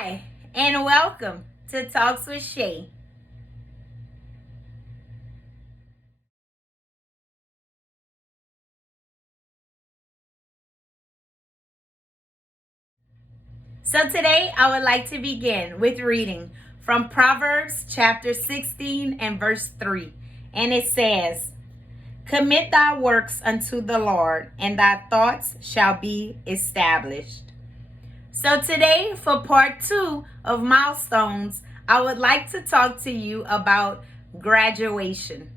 Hi, and welcome to Talks with Shay. So today I would like to begin with reading from Proverbs chapter 16 and verse 3. And it says, Commit thy works unto the Lord, and thy thoughts shall be established. So today, for part 2 of Milestones, I would like to talk to you about graduation.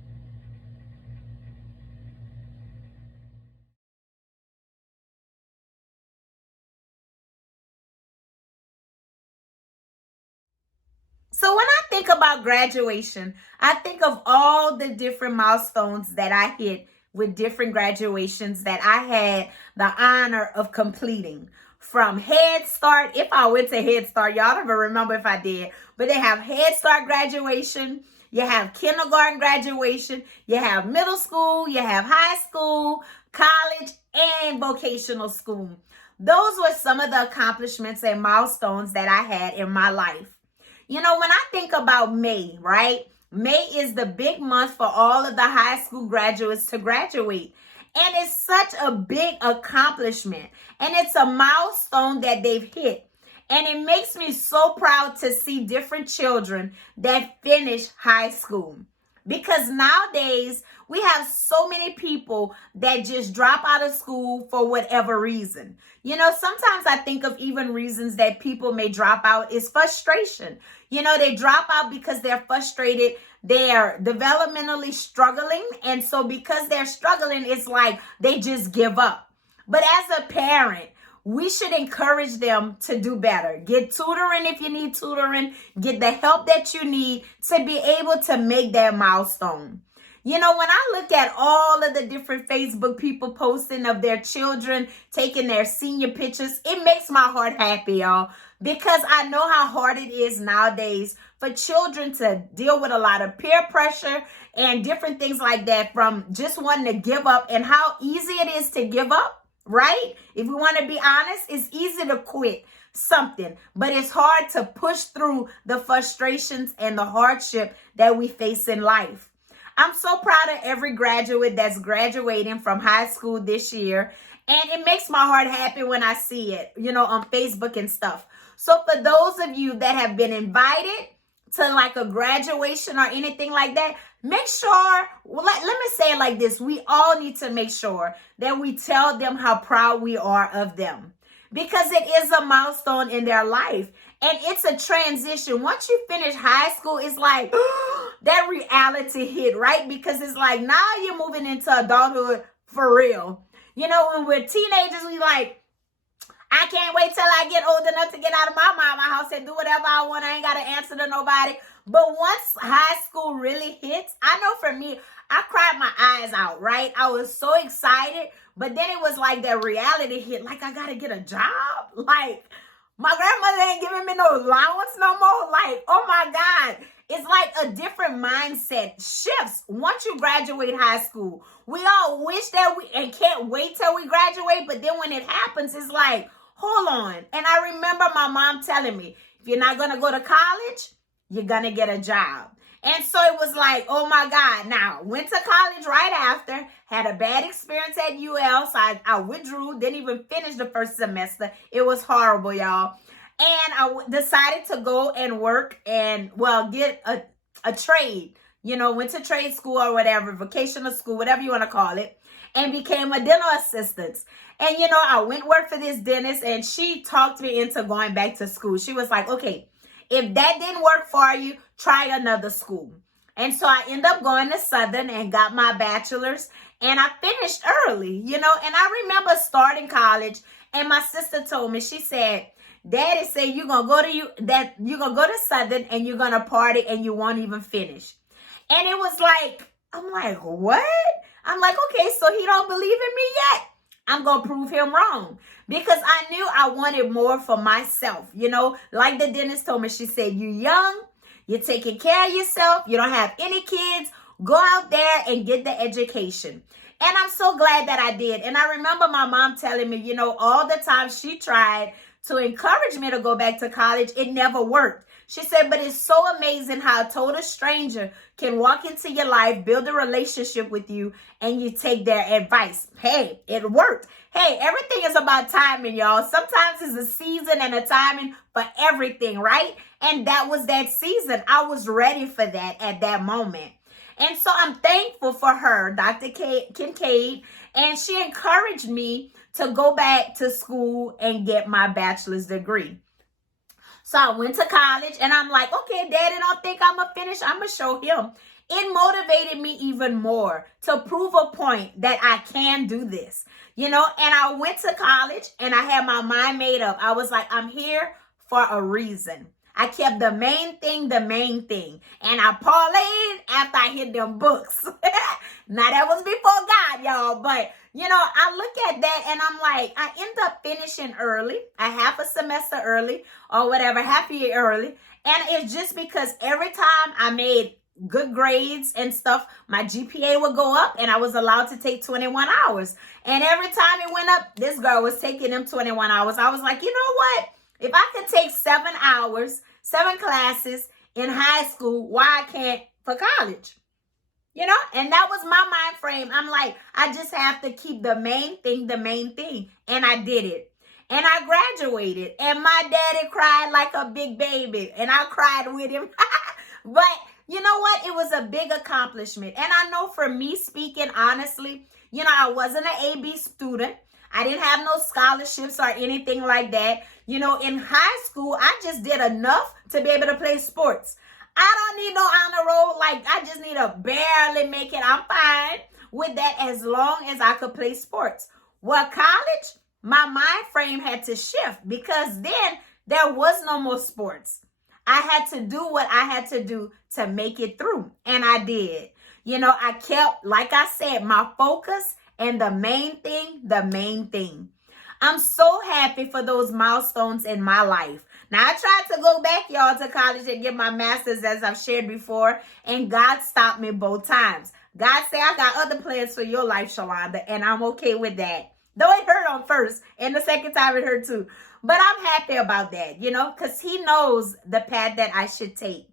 So when I think about graduation, I think of all the different milestones that I hit with different graduations that I had the honor of completing. From Head Start, if I went to Head Start, y'all don't even remember if I did, but they have Head Start graduation, you have kindergarten graduation, you have middle school, you have high school, college, and vocational school. Those were some of the accomplishments and milestones that I had in my life. You know, when I think about May, right? May is the big month for all of the high school graduates to graduate. And it's such a big accomplishment. And it's a milestone that they've hit. And it makes me so proud to see different children that finish high school. Because nowadays, we have so many people that just drop out of school for whatever reason. You know, sometimes I think of even reasons that people may drop out is frustration. You know, they drop out because they're frustrated. They're developmentally struggling. And so because they're struggling, it's like they just give up. But as a parent, we should encourage them to do better. Get tutoring if you need tutoring. Get the help that you need to be able to make that milestone. You know, when I look at all of the different Facebook people posting of their children taking their senior pictures, it makes my heart happy, y'all, because I know how hard it is nowadays for children to deal with a lot of peer pressure and different things like that, from just wanting to give up, and how easy it is to give up. Right? If we want to be honest, it's easy to quit something, but it's hard to push through the frustrations and the hardship that we face in life. I'm so proud of every graduate that's graduating from high school this year, and it makes my heart happy when I see it, you know, on Facebook and stuff. So for those of you that have been invited to like a graduation or anything like that, make sure, let me say it like this. We all need to make sure that we tell them how proud we are of them, because it is a milestone in their life. And it's a transition. Once you finish high school, it's like that reality hit, right? Because it's like now you're moving into adulthood for real. You know, when we're teenagers, we like, I can't wait till I get old enough to get out of my mama house and do whatever I want. I ain't got to answer to nobody. But once high school really hits, I know for me, I cried my eyes out, right? I was so excited. But then it was like that reality hit, like I got to get a job. Like my grandmother ain't giving me no allowance no more. Like, oh my God. It's like a different mindset shifts once you graduate high school. We all wish that and can't wait till we graduate. But then when it happens, it's like, hold on. And I remember my mom telling me, if you're not going to go to college, you're going to get a job. And so it was like, oh my God. Now, went to college right after, had a bad experience at UL. So I withdrew, didn't even finish the first semester. It was horrible, y'all. And I decided to go and work and, well, get a trade. You know, went to trade school or whatever, vocational school, whatever you want to call it, and became a dental assistant. And, you know, I went work for this dentist, and she talked me into going back to school. She was like, okay, if that didn't work for you, try another school. And so I ended up going to Southern and got my bachelor's, and I finished early, you know. And I remember starting college, and my sister told me, she said, Daddy said you're gonna go to Southern and you're gonna party and you won't even finish. And it was like, I'm like, what? I'm like, okay, so he don't believe in me yet. I'm gonna prove him wrong, because I knew I wanted more for myself. You know, like the dentist told me, she said, you young, you're taking care of yourself, you don't have any kids, go out there and get the education. And I'm so glad that I did. And I remember my mom telling me, you know, all the time she tried to encourage me to go back to college, it never worked. She said, but it's so amazing how a total stranger can walk into your life, build a relationship with you, and you take their advice. Hey, it worked. Hey, everything is about timing, y'all. Sometimes it's a season and a timing for everything, right? And that was that season. I was ready for that at that moment. And so I'm thankful for her, Dr. Kincaid, and she encouraged me to go back to school and get my bachelor's degree. So I went to college and I'm like, okay, Daddy don't think I'm going to finish. I'm going to show him. It motivated me even more to prove a point that I can do this, and I went to college and I had my mind made up. I was like, I'm here for a reason. I kept the main thing. And I parlayed after I hit them books. Now that was before God, y'all. But, I look at that and I'm like, I end up finishing early, a half a semester early or whatever, half a year early. And it's just because every time I made good grades and stuff, my GPA would go up and I was allowed to take 21 hours. And every time it went up, this girl was taking them 21 hours. I was like, you know what? If I could take 7 hours, 7 classes in high school, why I can't for college? And that was my mind frame. I'm like, I just have to keep the main thing. And I did it. And I graduated. And my daddy cried like a big baby. And I cried with him. But you know what? It was a big accomplishment. And I know for me, speaking honestly, I wasn't an AB student. I didn't have no scholarships or anything like that. In high school, I just did enough to be able to play sports. I don't need no honor roll. Like, I just need to barely make it. I'm fine with that as long as I could play sports. Well, college, my mind frame had to shift because then there was no more sports. I had to do what I had to do to make it through. And I did. I kept, like I said, my focus and the main thing. I'm so happy for those milestones in my life. Now, I tried to go back, y'all, to college and get my master's, as I've shared before, and God stopped me both times. God said, I got other plans for your life, Shalonda, and I'm okay with that. Though it hurt on first, and the second time it hurt too. But I'm happy about that, because he knows the path that I should take.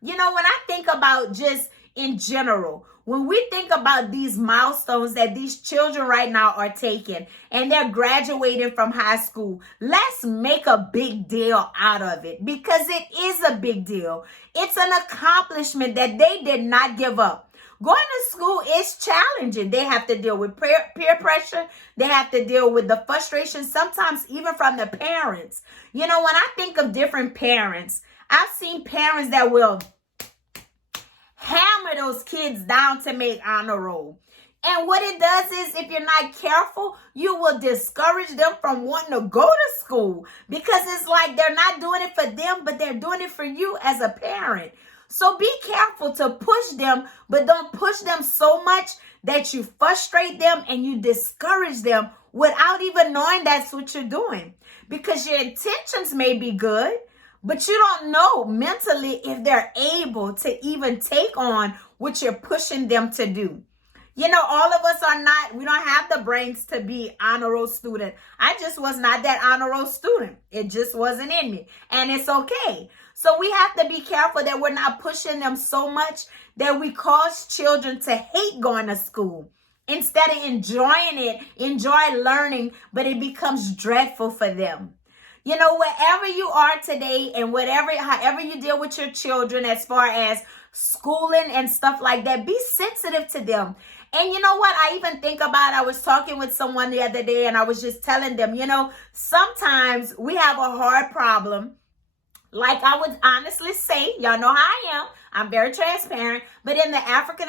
When I think about just in general, when we think about these milestones that these children right now are taking and they're graduating from high school, let's make a big deal out of it because it is a big deal. It's an accomplishment that they did not give up. Going to school is challenging. They have to deal with peer pressure. They have to deal with the frustration, sometimes even from the parents. When I think of different parents, I've seen parents that will hammer those kids down to make honor roll. And what it does is, if you're not careful, you will discourage them from wanting to go to school because it's like they're not doing it for them, but they're doing it for you as a parent. So be careful to push them, but don't push them so much that you frustrate them and you discourage them without even knowing that's what you're doing. Because your intentions may be good, but you don't know mentally if they're able to even take on what you're pushing them to do. All of us we don't have the brains to be honor roll student. I just was not that honor roll student. It just wasn't in me. And it's okay. So we have to be careful that we're not pushing them so much that we cause children to hate going to school. Instead of enjoying it, enjoy learning, but it becomes dreadful for them. Wherever you are today and however you deal with your children as far as schooling and stuff like that, be sensitive to them. And you know what? I even think about, I was talking with someone the other day and I was just telling them, sometimes we have a hard problem. Like I would honestly say, y'all know how I am. I'm very transparent, but in the African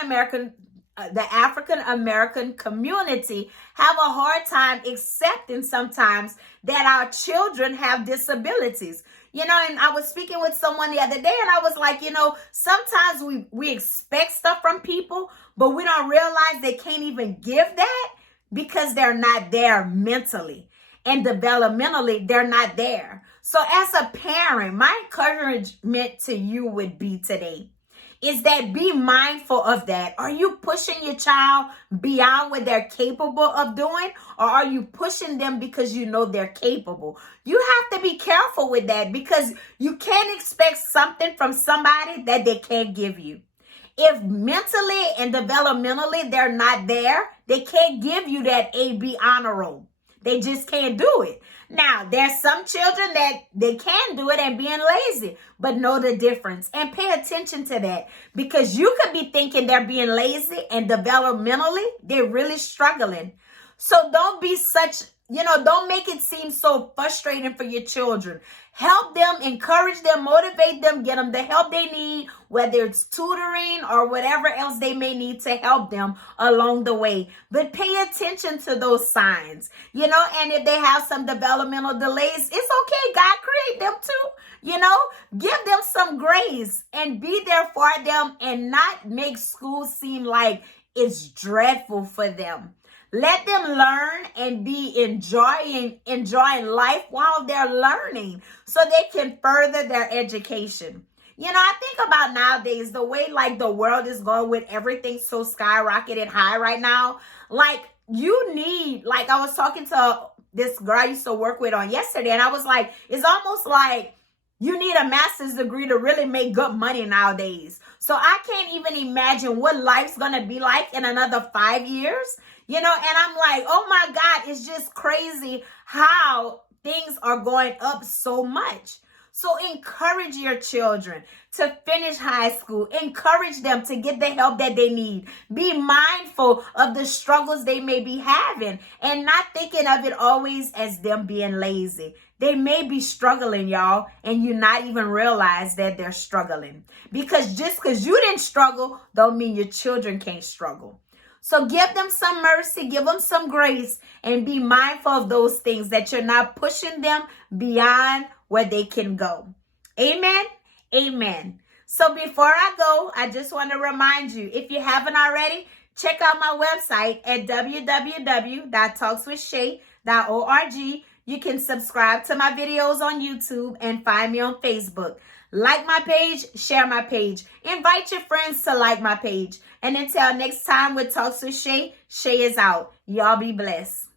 American community have a hard time accepting sometimes that our children have disabilities. And I was speaking with someone the other day and I was like, sometimes we expect stuff from people, but we don't realize they can't even give that because they're not there mentally and developmentally, they're not there. So as a parent, my encouragement to you would be today, is that be mindful of that. Are you pushing your child beyond what they're capable of doing? Or are you pushing them because you know they're capable? You have to be careful with that, because you can't expect something from somebody that they can't give you. If mentally and developmentally they're not there, they can't give you that A-B honor roll. They just can't do it. Now, there's some children that they can do it and being lazy, but know the difference and pay attention to that, because you could be thinking they're being lazy and developmentally they're really struggling. So don't be such, don't make it seem so frustrating for your children. Help them, encourage them, motivate them, get them the help they need, whether it's tutoring or whatever else they may need to help them along the way. But pay attention to those signs, and if they have some developmental delays, it's okay. God created them too, give them some grace and be there for them, and not make school seem like it's dreadful for them. Let them learn and be enjoying life while they're learning, so they can further their education. I think about nowadays, the way like the world is going with everything so skyrocketed high right now. Like I was talking to this girl I used to work with on yesterday, and I was like, it's almost like you need a master's degree to really make good money nowadays. So I can't even imagine what life's going to be like in another 5 years. And I'm like, oh my God, it's just crazy how things are going up so much. So encourage your children to finish high school. Encourage them to get the help that they need. Be mindful of the struggles they may be having, and not thinking of it always as them being lazy. They may be struggling, y'all, and you not even realize that they're struggling. Because just because you didn't struggle don't mean your children can't struggle. So give them some mercy, give them some grace, and be mindful of those things, that you're not pushing them beyond where they can go. Amen. Amen. So before I go, I just want to remind you, if you haven't already, check out my website at www.talkswithshay.org. You can subscribe to my videos on YouTube and find me on Facebook. Like my page, share my page. Invite your friends to like my page. And until next time with Talks with Shay, Shay is out. Y'all be blessed.